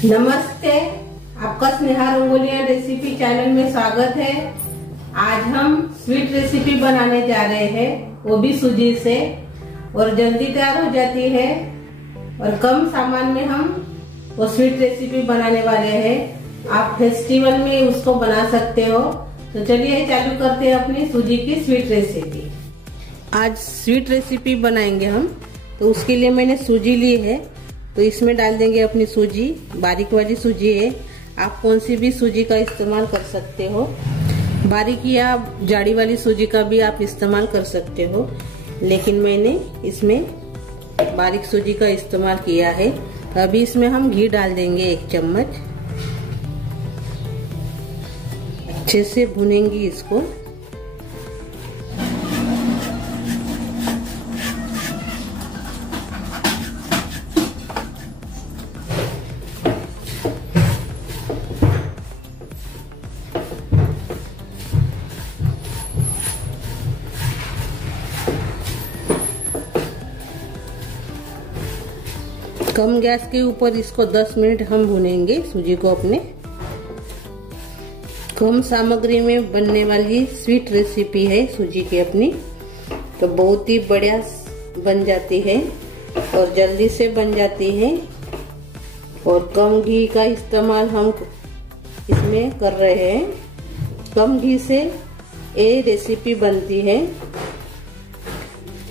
नमस्ते, आपका Sneha रंगोलिया recipe channel में स्वागत है। आज हम स्वीट रेसिपी बनाने जा रहे हैं, वो भी सूजी से, और जल्दी तैयार हो जाती है और कम सामान में हम वो स्वीट रेसिपी बनाने वाले हैं। आप फेस्टिवल में उसको बना सकते हो। तो चलिए चालू करते हैं अपनी सूजी की स्वीट रेसिपी। आज स्वीट रेसिपी बनाएंगे हम, तो उसके लिए मैंने सूजी ली है। तो इसमें डाल देंगे अपनी सूजी, बारीक वाली सूजी है। आप कौन सी भी सूजी का इस्तेमाल कर सकते हो, बारीक या जाड़ी वाली सूजी का भी आप इस्तेमाल कर सकते हो, लेकिन मैंने इसमें बारीक सूजी का इस्तेमाल किया है। अभी इसमें हम घी डाल देंगे 1 चम्मच। अच्छे से भुनेंगे इसको। कम गैस के ऊपर इसको 10 मिनट हम भुनेंगे सूजी को अपने। कम सामग्री में बनने वाली स्वीट रेसिपी है सूजी की अपनी, तो बहुत ही बढ़िया बन जाती है और जल्दी से बन जाती है। और कम घी का इस्तेमाल हम इसमें कर रहे हैं। कम घी से ये रेसिपी बनती है।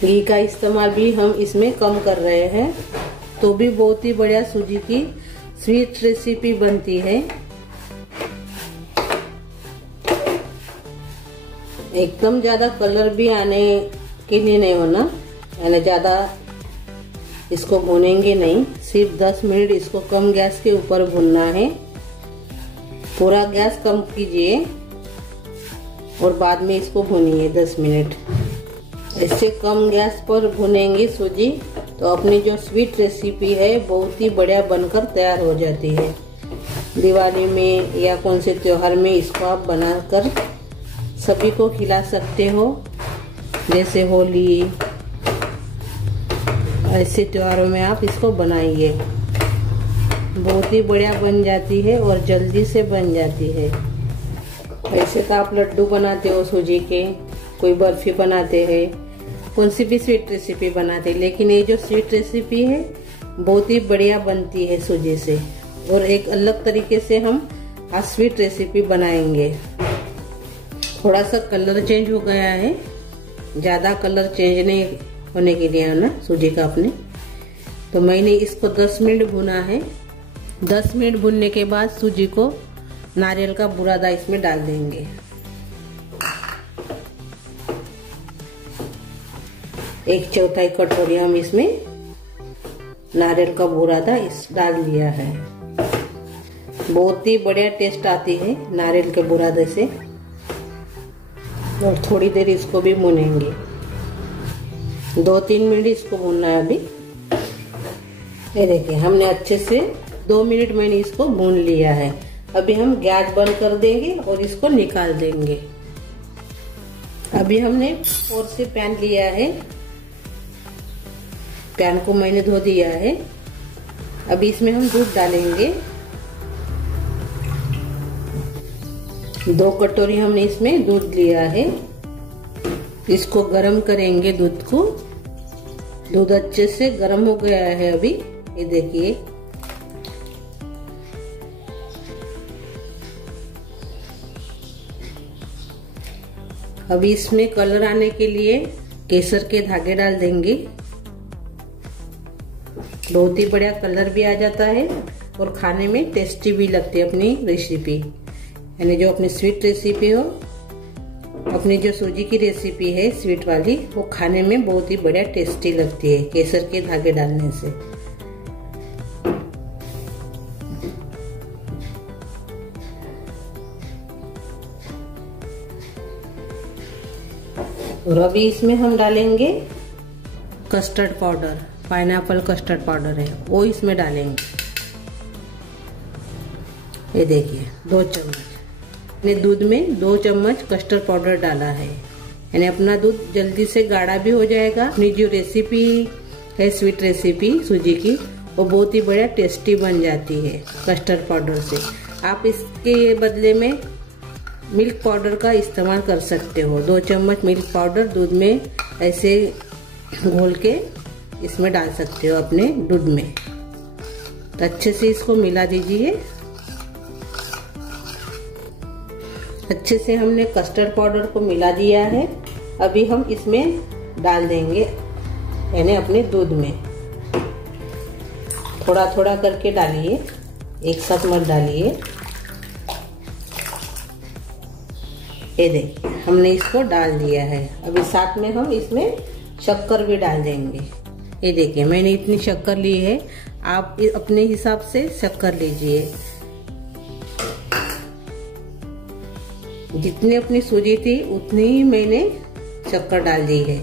घी का इस्तेमाल भी हम इसमें कम कर रहे हैं, तो भी बहुत ही बढ़िया सूजी की स्वीट रेसिपी बनती है। एकदम ज्यादा कलर भी आने के लिए नहीं होना, यानी ज्यादा इसको भूनेंगे नहीं। सिर्फ 10 मिनट इसको कम गैस के ऊपर भूनना है। पूरा गैस कम कीजिए और बाद में इसको भूनिए 10 मिनट। इससे कम गैस पर भुनेंगे सूजी, तो अपनी जो स्वीट रेसिपी है बहुत ही बढ़िया बनकर तैयार हो जाती है। दिवाली में या कौन से त्योहार में इसको आप बनाकर सभी को खिला सकते हो, जैसे होली, ऐसे त्योहारों में आप इसको बनाइए। बहुत ही बढ़िया बन जाती है और जल्दी से बन जाती है। ऐसे तो आप लड्डू बनाते हो सूजी के, कोई बर्फी बनाते हैं, कौन सी भी स्वीट रेसिपी बनाते हैं, लेकिन ये जो स्वीट रेसिपी है बहुत ही बढ़िया बनती है सूजी से। और एक अलग तरीके से हम आज स्वीट रेसिपी बनाएंगे। थोड़ा सा कलर चेंज हो गया है, ज्यादा कलर चेंज नहीं होने के लिए है ना सूजी का अपने। तो मैंने इसको 10 मिनट भुना है। 10 मिनट भुनने के बाद सूजी को नारियल का बुरादा इसमें डाल देंगे। 1/4 कटोरी हम इसमें नारियल का बुरादा इस डाल दिया है। बहुत ही बढ़िया टेस्ट आती है नारियल के बुरादे से। और थोड़ी देर इसको भी भूनेंगे, 2-3 मिनट इसको भूनना है अभी। ये देखिए हमने अच्छे से 2 मिनट मैंने इसको भून लिया है। अभी हम गैस बंद कर देंगे और इसको निकाल देंगे। अभी हमने और से पैन लिया है, पैन को मैंने धो दिया है। अभी इसमें हम दूध डालेंगे। 2 कटोरी हमने इसमें दूध लिया है। इसको गरम करेंगे दूध को। दूध अच्छे से गरम हो गया है अभी, ये देखिए। अभी इसमें कलर आने के लिए केसर के धागे डाल देंगे। बहुत ही बढ़िया कलर भी आ जाता है और खाने में टेस्टी भी लगती है अपनी रेसिपी। यानी जो अपनी स्वीट रेसिपी हो, अपनी जो सूजी की रेसिपी है स्वीट वाली, वो खाने में बहुत ही बढ़िया टेस्टी लगती है केसर के धागे डालने से। और अभी इसमें हम डालेंगे custard powder, pineapple custard powder है वो इसमें डालेंगे। ये देखिए 2 चम्मच ने दूध में 2 चम्मच कस्टर्ड पाउडर डाला है। यानी अपना दूध जल्दी से गाढ़ा भी हो जाएगा। अपनी जो रेसिपी है स्वीट रेसिपी सूजी की, वो बहुत ही बढ़िया टेस्टी बन जाती है कस्टर्ड पाउडर से। आप इसके बदले में मिल्क पाउडर का इस्तेमाल कर सकते हो। 2 चम्मच मिल्क पाउडर दूध में ऐसे घोल के इसमें डाल सकते हो अपने दूध में। तो अच्छे से इसको मिला दीजिए। अच्छे से हमने कस्टर्ड पाउडर को मिला दिया है। अभी हम इसमें डाल देंगे यानी अपने दूध में। थोड़ा थोड़ा करके डालिए, एक साथ मत डालिए। ये देखिए हमने इसको डाल दिया है। अभी साथ में हम इसमें शक्कर भी डाल देंगे। ये देखिए मैंने इतनी शक्कर ली है, आप अपने हिसाब से शक्कर लीजिए। जितनी अपनी सूजी थी उतनी ही मैंने शक्कर डाल दी है।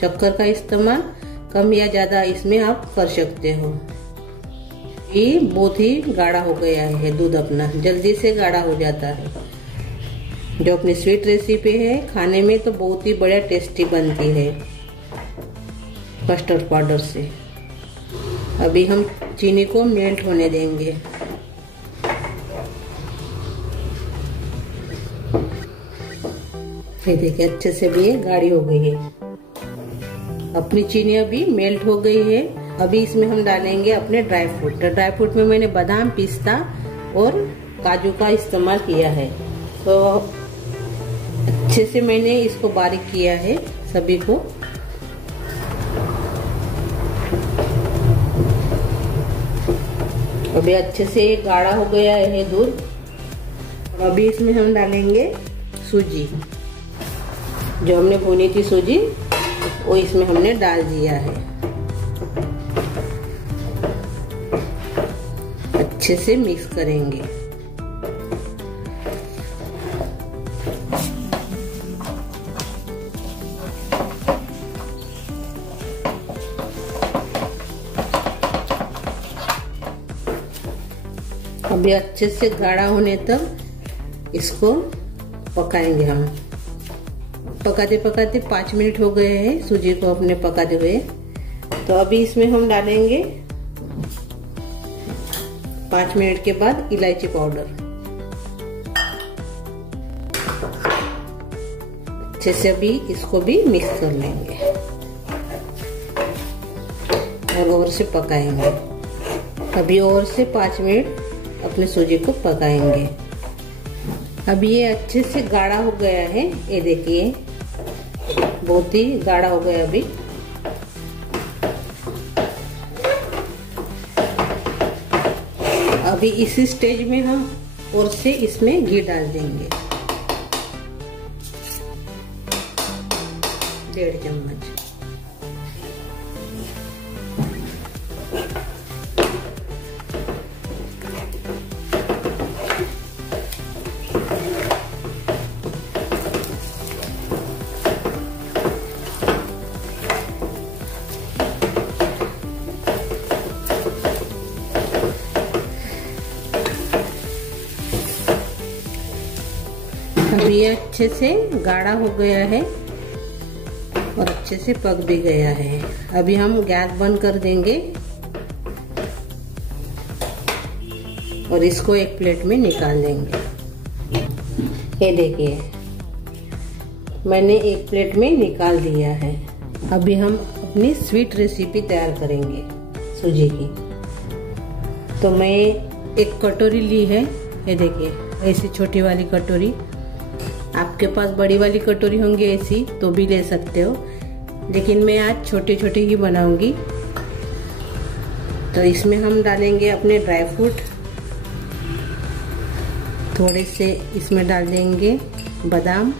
शक्कर का इस्तेमाल कम या ज्यादा इसमें आप कर सकते हो। ये बहुत ही गाढ़ा हो गया है दूध अपना, जल्दी से गाढ़ा हो जाता है। जो अपनी स्वीट रेसिपी है खाने में तो बहुत ही बढ़िया टेस्टी बनती है कस्टर्ड पाउडर से। अभी हम चीनी को मेल्ट होने देंगे। ये देखिए अच्छे से भी ये गाढ़ी हो गई है। अपनी चीनी अभी मेल्ट हो गई है। अभी इसमें हम डालेंगे अपने ड्राई फ्रूट। ड्राई फ्रूट में मैंने बादाम, पिस्ता और काजू का इस्तेमाल किया है। तो अच्छे से मैंने इसको बारीक किया है सभी को। अभी अच्छे से गाढ़ा हो गया है दूध। अभी इसमें हम डालेंगे सूजी। जो हमने भुनी थी सूजी वो इसमें हमने डाल दिया है। अच्छे से मिक्स करेंगे। अभी अच्छे से गाढ़ा होने तक इसको पकाएंगे हम। पकाते पकाते 5 मिनट हो गए हैं सूजी को अपने पकाते हुए। तो अभी इसमें हम डालेंगे 5 मिनट के बाद इलायची पाउडर। अच्छे से अभी इसको भी मिक्स कर लेंगे और और से पकाएंगे। अभी और से 5 मिनट अपने सूजी को पकाएंगे। अभी ये अच्छे से गाढ़ा हो गया है। ये देखिए बहुत ही गाढ़ा हो गया। अभी इसी स्टेज में हम और से इसमें घी डाल देंगे 1.5 चम्मच। अभी ये अच्छे से गाढ़ा हो गया है और अच्छे से पक भी गया है। अभी हम गैस बंद कर देंगे और इसको एक प्लेट में निकाल देंगे। ये देखिए मैंने एक प्लेट में निकाल दिया है। अभी हम अपनी स्वीट रेसिपी तैयार करेंगे सूजी की। तो मैं एक कटोरी ली है। ये देखिए ऐसी छोटी वाली कटोरी। आपके पास बड़ी वाली कटोरी होंगी ऐसी तो भी ले सकते हो, लेकिन मैं आज छोटे छोटे ही बनाऊंगी। तो इसमें हम डालेंगे अपने ड्राई फ्रूट। थोड़े से इसमें डाल देंगे बादाम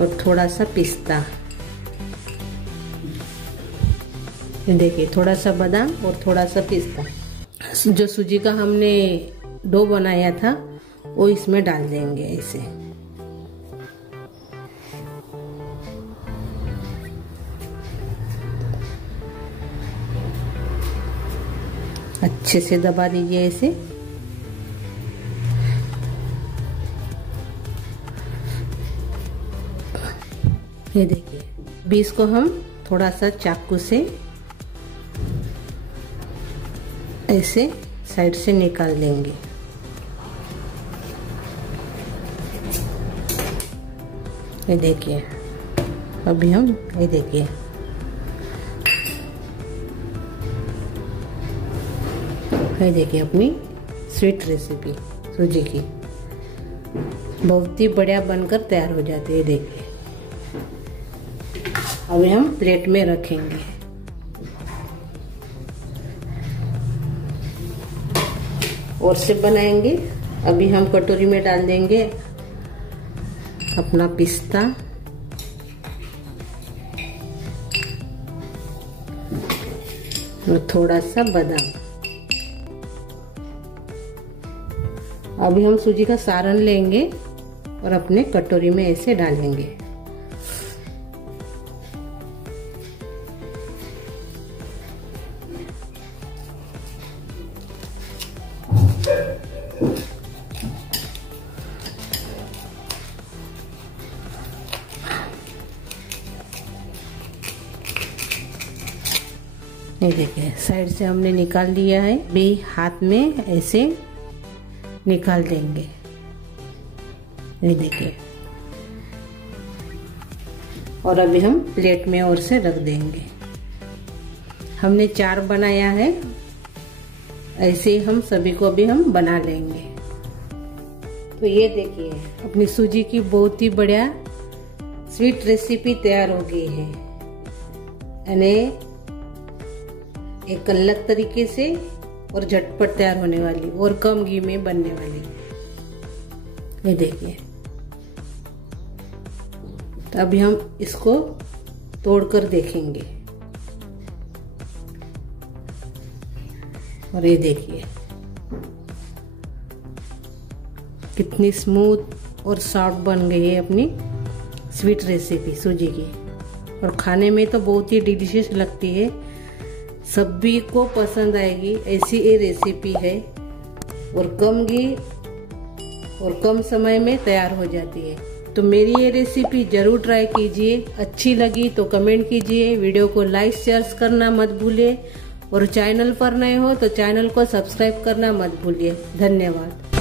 और थोड़ा सा पिस्ता। ये देखिए थोड़ा सा बादाम और थोड़ा सा पिस्ता। जो सूजी का हमने डो बनाया था वो इसमें डाल देंगे ऐसे। अच्छे से दबा दीजिए ऐसे। ये देखिए अभी इसको हम थोड़ा सा चाकू से ऐसे साइड से निकाल देंगे। ये देखिए, अभी हम ये देखिए अपनी स्वीट रेसिपी सूजी की बहुत ही बढ़िया बनकर तैयार हो जाती है। देखिए, अभी हम प्लेट में रखेंगे। और से बनाएंगे। अभी हम कटोरी में डाल देंगे अपना पिस्ता, और थोड़ा सा बादाम। अभी हम सूजी का सारण लेंगे और अपने कटोरी में ऐसे डालेंगे। ये देखिए, साइड से हमने निकाल लिया है। भी हाथ में ऐसे निकाल देंगे। ये देखिए, और अभी हम प्लेट में और से रख देंगे। हमने 4 बनाया है, ऐसे ही हम सभी को भी हम बना लेंगे। तो ये देखिए, अपनी सूजी की बहुत ही बढ़िया स्वीट रेसिपी तैयार हो गई है। यानी एक अलग तरीके से और झटपट तैयार होने वाली और कम घी में बनने वाली। ये देखिए, तो अभी हम इसको तोड़कर देखेंगे। और ये देखिए कितनी स्मूथ और सॉफ्ट बन गई है अपनी स्वीट रेसिपी सूजी की। और खाने में तो बहुत ही डिलीशियस लगती है, सभी को पसंद आएगी। ऐसी ये रेसिपी है और कम घी और कम समय में तैयार हो जाती है। तो मेरी ये रेसिपी जरूर ट्राई कीजिए। अच्छी लगी तो कमेंट कीजिए, वीडियो को लाइक शेयर करना मत भूलिए, और चैनल पर नए हो तो चैनल को सब्सक्राइब करना मत भूलिए। धन्यवाद।